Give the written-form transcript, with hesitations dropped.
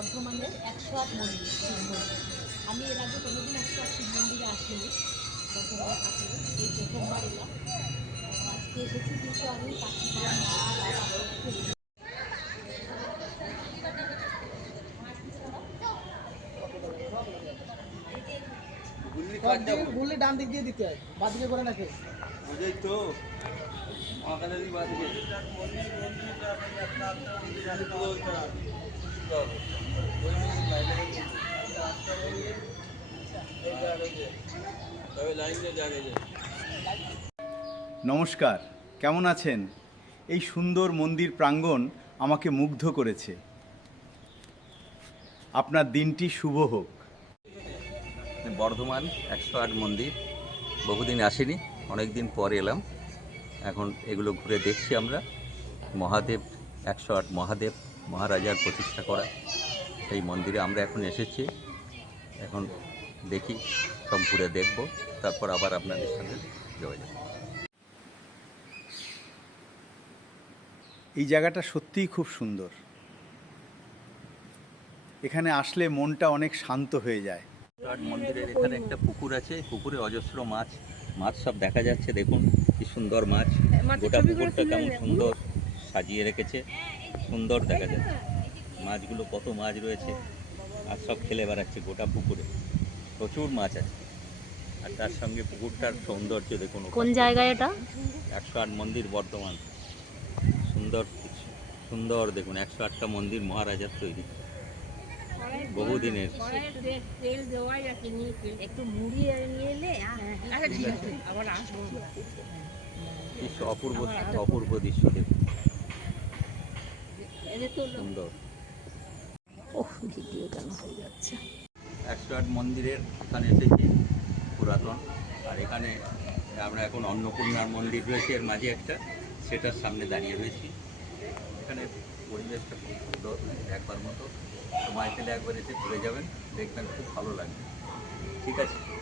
বর্ধমানের 108 মন্দির, শিব মন্দির। আমি এর আগে কোনোদিন 108 শিব মন্দিরে আসিনি, বর্ধমানে থাকি, এই প্রথমবার এলাম। আজকে এসেছি, কিন্তু আমি কাকিমা, মা, বাবা সবাইকে বললে ডান দিক দিয়ে দিতে হয়, বাদিকে করে নাকি বুঝেই তো মহাকালেরই বাদিকে নমস্কার, কেমন আছেন? এই সুন্দর মন্দির প্রাঙ্গণ আমাকে মুগ্ধ করেছে। আপনার দিনটি শুভ হোক। বর্ধমান 108 মন্দির বহুদিন আসিনি, অনেক দিন পরে এলাম। এখন এগুলো ঘুরে দেখছি আমরা। মহাদেব 108 মহাদেব মহারাজার প্রতিষ্ঠা করা সেই মন্দিরে আমরা এখন এসেছি। এখন দেখি, সব ঘুরে দেখব, তারপর আবার আপনাদের সঙ্গে যোগাযোগ। এই জায়গাটা সত্যিই খুব সুন্দর। এখানে আসলে মনটা অনেক শান্ত হয়ে যায়। মন্দিরের এখানে একটা পুকুর আছে, পুকুরে অজস্র মাছ সব দেখা যাচ্ছে। দেখুন কি সুন্দর মাছ, গোটা পুকুরটা কেমন সুন্দর সাজিয়ে রেখেছে, সুন্দর দেখা যাচ্ছে। মাছগুলো কত মাছ রয়েছে, আর সব খেলে বেড়াচ্ছে গোটা পুকুরে, প্রচুর মাছ আছে। আর তার সঙ্গে পুকুরটার সৌন্দর্য দেখুন। কোন জায়গায় এটা? 108 মন্দির বর্ধমান, সুন্দর সুন্দর দেখুন। 108টা মন্দির মহারাজার তৈরি, বহুদিনের। একটু মুড়ি নিয়ে এলে অপূর্ব অপূর্ব দৃশ্য দেখুন, সুন্দর। ভিডিও কেন হয়ে যাচ্ছে? 108 মন্দিরের এখানে এসেছি, পুরাতন। আর এখানে আমরা এখন অন্নপূর্ণার মন্দির রয়েছে এর মাঝে একটা, সেটার সামনে দাঁড়িয়ে রয়েছি। এখানে পরিবেশটা খুব সুন্দর, একবার মতো সময় পেলে একবার এসে ঘুরে যাবেন, দেখবেন খুব ভালো লাগবে। ঠিক আছে।